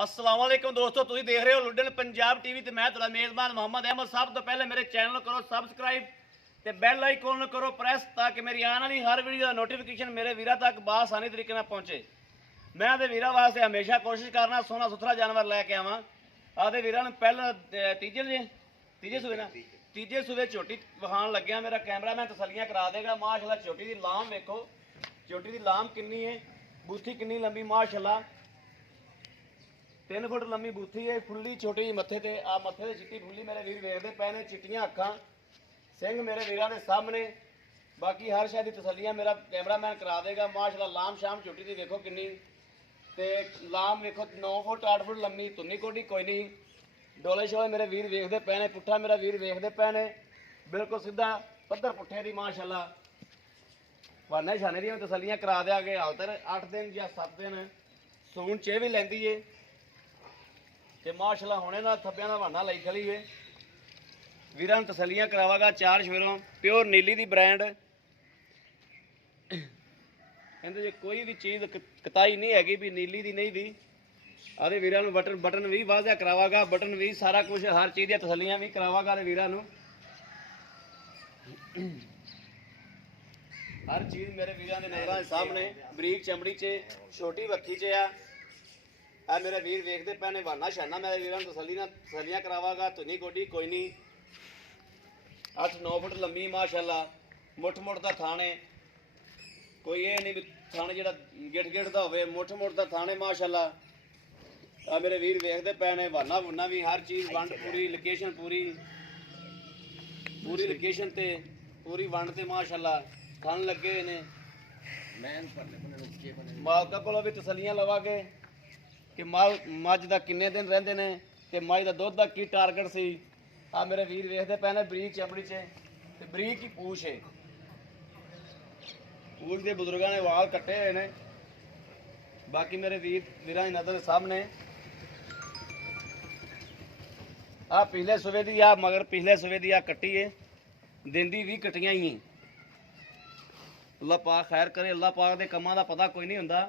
अस्सलाम वालेकुम दोस्तों, तुसीं देख रहे हो लुडन पंजाब टीवी ते मैं तुहाडा मेज़बान मोहम्मद अहमद। सब तो पहले मेरे चैनल को करो सबसक्राइब ते बैल आइकन करो प्रेस ताकि मेरी आने वाली हर वीडियो का नोटिफिकेशन मेरे वीरां तक बआसानी तरीके नाल पहुंचे। मैं ते वीरां वास्ते हमेशा कोशिश करना सोहना सुथरा जानवर लैके आवां। आदे वीरां नूं पहला तीजे सूबे ना तीजे सूबे झोटी विखाण लग्या। मेरा कैमरामैन तसल्लियां करा देगा। माशाअल्लाह झोटी दी लाम वेखो, झोटी दी लाम किन्नी है, बूथी किन्नी लंबी माशाअल्लाह 3 फुट लंबी बूथी है, फुल्ली छोटी जी मत्थे ते आ मत्थे ते चिट्टी फुल्ली मेरे वीर वेखदे पए ने, चिट्टियां अखां सिंह मेरे वीरां दे सामने। बाकी हर शय दी तसल्लियां मेरा कैमरामैन करा देगा। माशाअल्लाह लाम शाम झोटी दी वेखो किन्नी ते लाम वेखो 9 फुट 8 फुट लंबी तुन्नी कोडी कोई नहीं। डोले शोले मेरे वीर वेखदे पए ने, पुट्ठा मेरा वीर वेखदे पए ने, बिल्कुल सीधा पत्थर पुट्ठे दी माशाअल्लाह। वाने शाने दी तसल्लियां करा देंगे। हाल तक 8 दिन या 7 दिन सून चे भी लैंदी है ते माशाअल्लाह हुणे ना थब्बियां दा बहाना लई खड़ी है। वीरां नूं तसल्लियां करावागा चार शवेरों प्योर नीली दी ब्रांड। कहंदे जे कोई भी चीज़ कताई नहीं हैगी भी नीली दी नहीं दी। आदे वीरां नूं बटन भी वाज़ा करावागा, बटन भी सारा कुछ हर चीज़ दी तसल्लियां भी करावागा आदे वीरां नूं। हर चीज़ मेरे वीरां दे नज़रां दे सामने बरीक चमड़ी च छोटी बत्थी च आ मेरे वीर वेखते पे ने। बहाना शाना मेरे वीरों तसल्लियां करावागा। तुनी गोडी कोई नहीं, 8-9 फुट लंबी माशाअल्लाह। मुठ मुठ का थाने कोई ये नहीं भी थाने जो गिट का हो, मुठ मुठ का थाने माशाअल्लाह। आ मेरे वीर वेखते पे ने। बहाना बुना भी हर चीज़ वंड पूरी लोकेशन पूरी लोकेशन ते पूरी वंड ते माशाअल्लाह थन लगे हुए ने। मालका कोलों भी तसल्लियां लवागे कि माल मझ का किन्ने दिन रहिंदे ने ते मझ का दुध का की टारगेट सी। आ मेरे वीर वेखते पे ने बरीक चमड़ी च ते बरीक ही पूछ है। पूछ के बुजुर्गों ने वाल कट्टे हुए ने। बाकी मेरे वीरां दी नज़र सामने आ पिछले सूबे दी आ मगर पिछले सूबे दी आ कट्टी है। दिन दी भी कट्टियां ही अल्लाह पाक खैर करे। अल्लाह पाक दे कमां दा पता कोई नहीं हुंदा,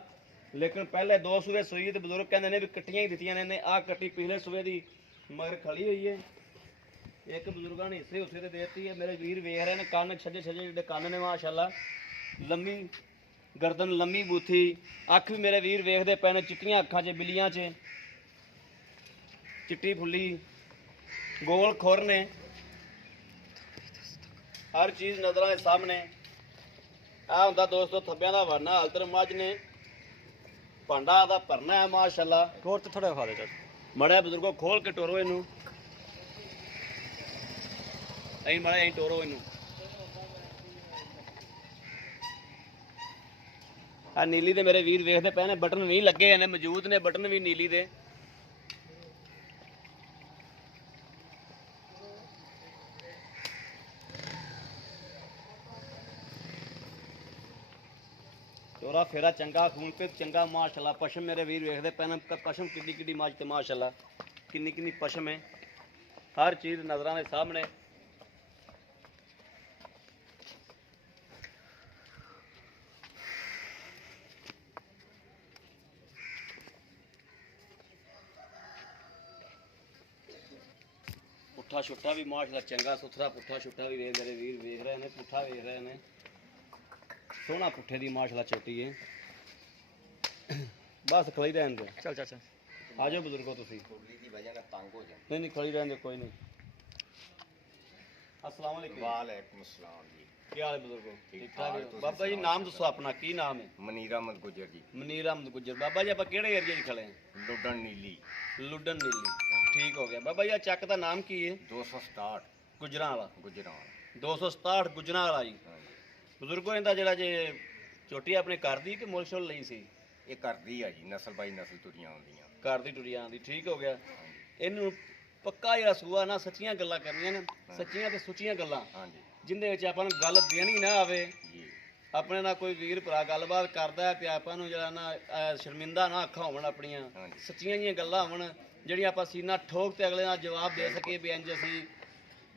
लेकिन पहले 2 सूबे सूई तो बजुर्ग कहते हैं भी कट्टियां ही दित्तियां ने। आ कट्टी पिछले सूबे की मगर खड़ी हुई है। एक बजुर्गों ने हिस्से उसे देती है। मेरे वीर वेख रहे हैं कन्न छजे जो कन्न ने माशाअल्लाह। लंबी गर्दन लंबी बूथी, अख भी मेरे वीर वेखते पे ने चिट्टियां अखां च बिल्लियां च चिट्टी फुल्ली गोल खुर ने। हर चीज़ नज़र के सामने आ हुंदा दोस्तों थब्बियां दा वरना। हलतर मझ ने भांडा दा भरना है माशाअल्लाह। टोर तो थोड़ा खा दे मड़ा बुजुर्गो खोल के टोरो इनू, मड़ा टोरो इनू। आ नीली दे मेरे वीर वेखते पे ने, बटन भी लगे ने मौजूद ने, बटन भी नीली दे। चोरा फेरा चंगा, खून पे चंगा माशाअल्लाह। पशम मेरे वीर वेखते पे ने, पशम किड्डी किड्डी मझ ते माशाअल्लाह किन्नी किन्नी पशम है। हर चीज़ नज़रां दे सामने। पुट्ठा छुट्टा भी माशाअल्लाह चंगा सुथरा पुट्ठा छुट्टा भी मेरे वीर वेख रहे हैं, पुट्ठा वेख रहे हैं। सोहना पुट्ठे दी माशाअल्लाह चोटी है। बस खड़ी रहने दो। चल चल चल आ जाओ बुजुर्गो तुसी नहीं नहीं खड़ी रहने दो कोई नहीं। अस्सलाम वालेकुम। वालेकुम अस्सलाम जी। क्या हाल है बुजुर्गो? ठीक ठाक ठाक है। बाबा जी नाम दसो अपना, की नाम है? मनीर अहमद गुजर जी। मनीर अहमद गुजर। बाबा जी आप केड़े एरिया च खड़े हैं? लुडन नीली लुडन नीली। ठीक हो गया बाबा जी। चक का नाम की है? 267 गुजरां वाला। गुजरान। 267 गुजरां वाला जी। हाँ जी। बुजुर्गो इहदा जेड़ा जे चोटी अपने घर दी कि मुल शुल ਲਈ ਸੀ? ये करदी है जी, नस्ल बाई नस्ल तुरियां आउंदियां। घर दी टुरी आंदी। ठीक हो गया। ਇਹਨੂੰ ਪੱਕਾ ਜਿਹੜਾ ਸੂਆ ਨਾ ਸੱਚੀਆਂ ਗੱਲਾਂ ਕਰਨੀਆਂ ਨੇ, ਸੱਚੀਆਂ ਤੇ ਸੁੱਚੀਆਂ ਗੱਲਾਂ हाँ जी ਜਿੰਦੇ ਵਿੱਚ ਆਪਾਂ ਨੂੰ ਗੱਲ ਦੇਣੀ ਨਾ ਆਵੇ। जी ਆਪਣੇ ਨਾਲ ਕੋਈ ਵੀਰ ਭਰਾ ਗੱਲਬਾਤ ਕਰਦਾ ਹੈ ਤੇ ਆਪਾਂ ਨੂੰ ਜਿਹੜਾ ਨਾ ਸ਼ਰਮਿੰਦਾ ਨਾ ਅੱਖਾਂ ਹੋਣ ਆਪਣੀਆਂ, ਹਾਂਜੀ। ਸੱਚੀਆਂ ਜੀਆਂ ਗੱਲਾਂ ਹੋਣ ਜਿਹੜੀਆਂ ਆਪਾਂ ਸੀਨਾ ਠੋਕ ਤੇ ਅਗਲੇ ਨਾਲ ਜਵਾਬ ਦੇ ਸਕੀਏ ਵੀ ਇੰਜ ਅਸੀਂ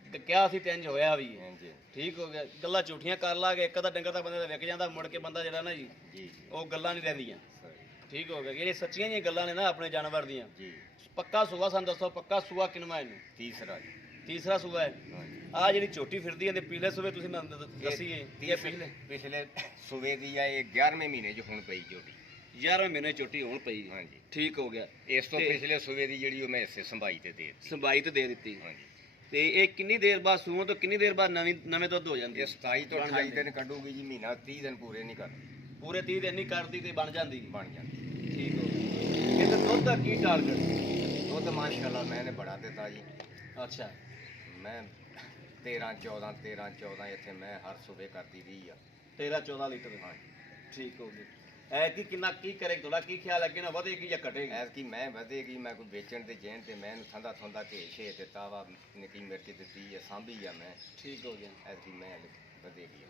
ਤੇ ਕਿਹਾ ਸੀ ਤੇ ਇੰਜ ਹੋਇਆ ਵੀ ਹੈ। हाँ जी ਠੀਕ ਹੋ ਗਿਆ। ਗੱਲਾਂ ਝੂਠੀਆਂ ਕਰ ਲਾਗੇ ਇੱਕ ਅੱਧਾ ਡੰਗਰ ਤਾਂ ਬੰਦੇ ਦਾ ਵਿਕ ਜਾਂਦਾ, ਮੁੜ ਕੇ ਬੰਦਾ ਜਿਹੜਾ ਨਾ ਜੀ जी ਉਹ ਗੱਲਾਂ ਨਹੀਂ ਰਹਿੰਦੀਆਂ। सही। ਠੀਕ ਹੋ ਗਿਆ। ਜਿਹੜੀਆਂ ਸੱਚੀਆਂ ਜੀਆਂ ਗੱਲਾਂ ਨੇ ਨਾ ਆਪਣੇ ਜਾਨਵਰ ਦੀਆਂ, ਜੀ ਪੱਕਾ ਸੂਆ ਸਾਨੂੰ ਦੱਸੋ, ਪੱਕਾ ਸੂਆ ਕਿਨਵਾ ਇਹਨੂੰ? ਤੀਸਰਾ ਜੀ। ਤੀਸਰਾ ਸੂਆ ਹੈ। ਹਾਂਜੀ ਆ ਜਿਹੜੀ ਝੋਟੀ ਫਿਰਦੀ ਹੈ ਤੇ ਪੀਲੇ ਸੂਏ ਤੁਸੀਂ ਮੈਨੂੰ ਦੱਸੀ ਹੈ ਇਹ ਪਿਛਲੇ ਪਿਛਲੇ ਸੂਏ ਦੀ ਆ, ਇਹ 11ਵੇਂ ਮਹੀਨੇ 'ਚ ਹੁਣ ਪਈ ਝੋਟੀ। 11ਵੇਂ ਮਹੀਨੇ ਝੋਟੀ ਹੁਣ ਪਈ ਹੈ। ਹਾਂਜੀ ਠੀਕ ਹੋ ਗਿਆ। ਇਸ ਤੋਂ ਤੇ- ਪਿਛਲੇ ਸੂਏ ਦੀ ਜਿਹੜੀ ਉਹ ਮੈਂ ਹਿੱਸੇ ਸੰਭਾਈ ਤੇ ਦੇ ਦਿੱਤੀ। ਸੰਭਾਈ ਤੇ ਦੇ ਦਿੱਤੀ। ਹਾਂਜੀ ਤੇ ਇਹ ਕਿੰਨੀ ਦੇਰ ਬਾਅਦ ਸੂਣ ਤੋਂ ਕਿੰਨੀ ਦੇਰ ਬਾਅਦ ਨਵੇਂ ਦੁੱਧ ਹੋ ਜਾਂਦੀ ਇਹ ਹੈ? 27 ਤੋਂ ਬਣ 28 ਜਾਂਦੀ। ਦਿਨ ਕੱਢੂਗੀ ਜੀ, ਮਹੀਨਾ 30 ਦਿਨ ਪੂਰੇ ਨਹੀਂ ਕਰਦੀ, ਪੂਰੇ 30 ਦਿਨ ਨਹੀਂ ਕਰਦੀ ਤੇ ਬਣ ਜਾਂਦੀ। ਬਣ ਜਾਂਦੀ। ਠੀਕ ਹੋ ਗਿਆ। ਇਹਦੇ ਦੁੱਧ ਦਾ ਕੀ ਟਾਰਗੇਟ? ਦੁੱਧ ਮਾਸ਼ਾਅੱਲਾ ਮੈਨੇ ਬੜਾ ਦਿੱਤਾ ਜੀ। ਅੱਛਾ ਮੈਂ 13 14 ਇੱਥੇ ਮੈਂ ਹਰ ਸੂਬੇ ਕਰਦੀ ਰਹੀ ਆ। 13 14 ਲੀਟਰ। ਹਾਂਜੀ ਠੀਕ ਹੋ ਗਿਆ। ਐ ਕਿੰਨਾ ਕੀ ਕਰੇ ਤੁਹਾਡਾ ਕੀ ਖਿਆਲ ਹੈ ਕਿ ਨਾ ਵਧੇਗੀ ਜਾਂ ਘਟੇਗੀ? ਐਤਕੀ ਮੈਂ ਵਧੇਗੀ, ਮੈਂ ਕੋਈ ਵੇਚਣ ਤੇ ਜੈਨ ਤੇ ਮੈਂ ਇਹਨੂੰ ਥੰਦਾ ਥੰਦਾ ਘੇ ਦਿੱਤਾ ਵਾ, ਨਿੱਕੀ ਮਿਰਚ ਦਿੱਤੀ ਆ, ਸਾਂਭੀ ਆ ਮੈਂ। ਠੀਕ ਹੋ ਗਿਆ। ਐਤਕੀ ਮੈਂ ਵਧੇਗੀ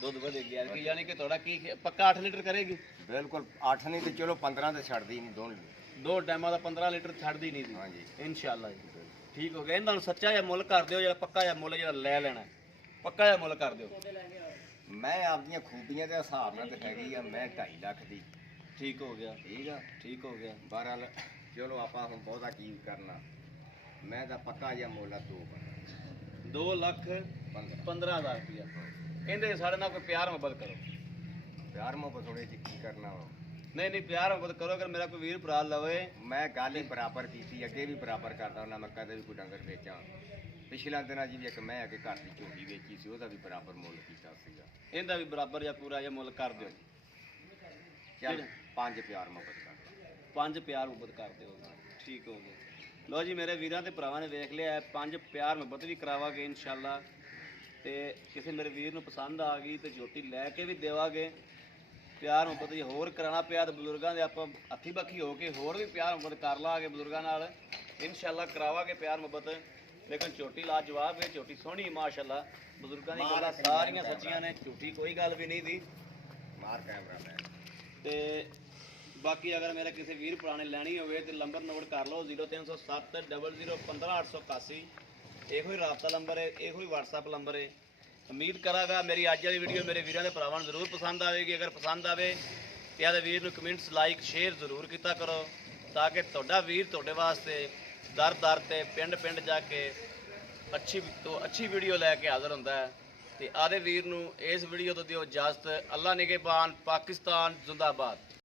ਦੁੱਧ ਵਧੇਗੀ ਯਾਰ ਕਿ ਯਾਨੀ ਕਿ ਤੁਹਾਡਾ ਕੀ ਪੱਕਾ 8 ਲੀਟਰ ਕਰੇਗੀ? ਬਿਲਕੁਲ 8 ਨਹੀਂ ਤੇ ਚਲੋ 15 ਤੇ ਛੱਡਦੀ ਨਹੀਂ ਦੋਨ। ਦੋ ਟਾਈਮਾਂ ਦਾ 15 ਲੀਟਰ ਛੱਡਦੀ ਨਹੀਂ ਸੀ। ਹਾਂਜੀ ਇਨਸ਼ਾਅੱਲਾ ਜੀ। ਠੀਕ ਹੋ ਗਿਆ। ਇਹਨਾਂ ਨੂੰ ਸੱਚਾ ਜਿਹਾ ਮੁੱਲ ਕਰ ਦਿਓ, ਜਿਹੜਾ ਪੱਕਾ ਜਿਹਾ ਮੁੱਲ ਜਿਹੜਾ ਲੈ ਲੈਣਾ, ਪੱਕਾ ਜਿਹਾ ਮੁੱਲ ਕਰ ਦਿਓ। ਮੈਂ ਆਪਦੀਆਂ ਖੂਬੀਆਂ ਦੇ ਹਿਸਾਬ ਨਾਲ ਤੇ ਹੈਗੀ ਆ ਮੈਂ 2.5 ਲੱਖ ਦੀ। ਠੀਕ ਹੋ ਗਿਆ। ਠੀਕ ਆ। ਠੀਕ ਹੋ ਗਿਆ। ਬਹਰਹਾਲ ਚਲੋ ਆਪਾਂ ਹੁਣ ਬਹੁਤਾ ਕੀ ਕਰਨਾ, ਮੈਂ ਤਾਂ ਪੱਕਾ ਜਿਹਾ ਮੁੱਲ ਆ 2 ਲੱਖ 15,000 ਰੁਪਇਆ। ਕਹਿੰਦੇ ਸਾਡੇ ਨਾਲ ਕੋਈ ਪਿਆਰ ਮੁਹੱਬਤ ਕਰੋ। ਪਿਆਰ ਮੁਹੱਬਤ ਥੋੜੇ ਚ ਕੀ ਕਰਨਾ ਵਾ। ਨਹੀਂ ਨਹੀਂ ਪਿਆਰ ਮੁਹੱਬਤ ਕਰੋ। ਅਗਰ ਮੇਰਾ ਕੋਈ ਵੀਰ ਭਰਾ ਲਵੇ, ਮੈਂ ਗੱਲ ਹੀ ਬਰਾਬਰ ਕੀਤੀ, ਅੱਗੇ ਵੀ ਬਰਾਬਰ ਕਰਦਾ ਉਹਨਾਂ, ਮੈਂ ਕਦੇ ਵੀ ਕੋਈ ਡੰਗਰ ਵੇਚਾਂ। ਪਿਛਲੇ ਦਿਨਾਂ 'ਚ ਵੀ ਇੱਕ ਮੈਂ ਅੱਗੇ ਘਰ ਦੀ ਝੋਟੀ ਵੇਚੀ ਸੀ, ਉਹਦਾ ਵੀ ਬਰਾਬਰ ਮੁੱਲ ਕੀਤਾ ਸੀਗਾ। ਇਹਦਾ ਵੀ ਬਰਾਬਰ ਜਾਂ ਪੂਰਾ ਜਿਹਾ ਮੁੱਲ ਕਰ ਦਿਓ। ਚੱਲ 5 ਪਿਆਰ ਮੁਹੱਬਤ ਕਰਦਾ। 5 ਪਿਆਰ ਮੁਹੱਬਤ ਕਰ ਦਿਓ। ਠੀਕ ਹੋ ਗਿਆ। ਲੋ ਜੀ ਮੇਰੇ ਵੀਰਾਂ ਤੇ ਭਰਾਵਾਂ ਨੇ ਵੇਖ ਲਿਆ, 5 ਪਿਆਰ ਮੁਹੱਬਤ ਵੀ ਕਰਾਵਾਂਗੇ ਇਨਸ਼ਾਅੱਲਾ। ਤੇ ਕਿਸੇ ਮੇਰੇ ਵੀਰ ਨੂੰ ਪਸੰਦ ਆ ਗਈ ਤੇ ਝੋਟੀ ਲੈ ਕੇ ਵੀ ਦੇਵਾਂਗੇ। ਪਿਆਰ ਮੁਹੱਬਤ ਜੇ ਹੋਰ ਕਰਾਉਣਾ ਪਿਆ ਤਾਂ ਬਜ਼ੁਰਗਾਂ ਦੇ ਆਪਾਂ ਹੱਥੀ ਬੱਖੀ ਹੋ ਕੇ ਹੋਰ ਵੀ ਪਿਆਰ ਮੁਹੱਬਤ ਕਰ ਲਾਂਗੇ ਬਜ਼ੁਰਗਾਂ ਨਾਲ, ਇਨਸ਼ਾਅੱਲਾ ਕਰਾਵਾਂਗੇ ਪਿਆਰ ਮੁਹੱਬਤ। ਲੇਕਿਨ ਝੋਟੀ ਲਾਜਵਾਬ ਹੈ, ਝੋਟੀ ਸੋਹਣੀ ਮਾਸ਼ਾਅੱਲਾ। ਬਜ਼ੁਰਗਾਂ ਦੀ ਗੱਲਾਂ ਸਾਰੀਆਂ ਸੱਚੀਆਂ ਨੇ, ਝੂਠੀ ਕੋਈ ਗੱਲ ਵੀ ਨਹੀਂ ਦੀ। ਮਾਰ ਕੈਮਰਾ ਲੈ। ਤੇ ਬਾਕੀ ਅਗਰ ਮੇਰੇ ਕਿਸੇ ਵੀਰ ਭਰਾ ਨੇ ਲੈਣੀ ਹੋਵੇ ਤੇ ਨੰਬਰ ਨੋਟ ਕਰ ਲਓ 0307 0015 881। ਇਹੋ ਹੀ ਰਾਬਤਾ ਨੰਬਰ ਹੈ, ਇਹੋ ਹੀ WhatsApp ਨੰਬਰ ਹੈ। ਉਮੀਦ ਕਰਾਂਗਾ ਮੇਰੀ ਅੱਜ ਵਾਲੀ ਵੀਡੀਓ ਮੇਰੇ ਵੀਰਾਂ ਦੇ ਭਰਾਵਾਂ ਨੂੰ ਜ਼ਰੂਰ ਪਸੰਦ ਆਵੇਗੀ। ਅਗਰ ਪਸੰਦ ਆਵੇ ਤੇ ਆਦੇ ਵੀਰ ਨੂੰ ਕਮੈਂਟਸ ਲਾਈਕ ਸ਼ੇਅਰ ਜ਼ਰੂਰ ਕੀਤਾ ਕਰੋ, ਤਾਂ ਕਿ ਤੁਹਾਡਾ ਵੀਰ ਤੁਹਾਡੇ ਵਾਸਤੇ ਦਰ ਦਰ ਤੇ ਪਿੰਡ ਪਿੰਡ ਜਾ ਕੇ ਅੱਛੀ ਤੋਂ ਅੱਛੀ ਵੀਡੀਓ ਲੈ ਕੇ ਹਾਜ਼ਰ ਹੁੰਦਾ ਹੈ। ਤੇ ਆਦੇ ਵੀਰ ਨੂੰ ਇਸ ਵੀਡੀਓ ਤੋਂ ਦਿਓ ਇਜਾਜ਼ਤ। ਅੱਲਾ ਨਿਗਹਿਬਾਨ। ਪਾਕਿਸਤਾਨ ਜ਼ਿੰਦਾਬਾਦ।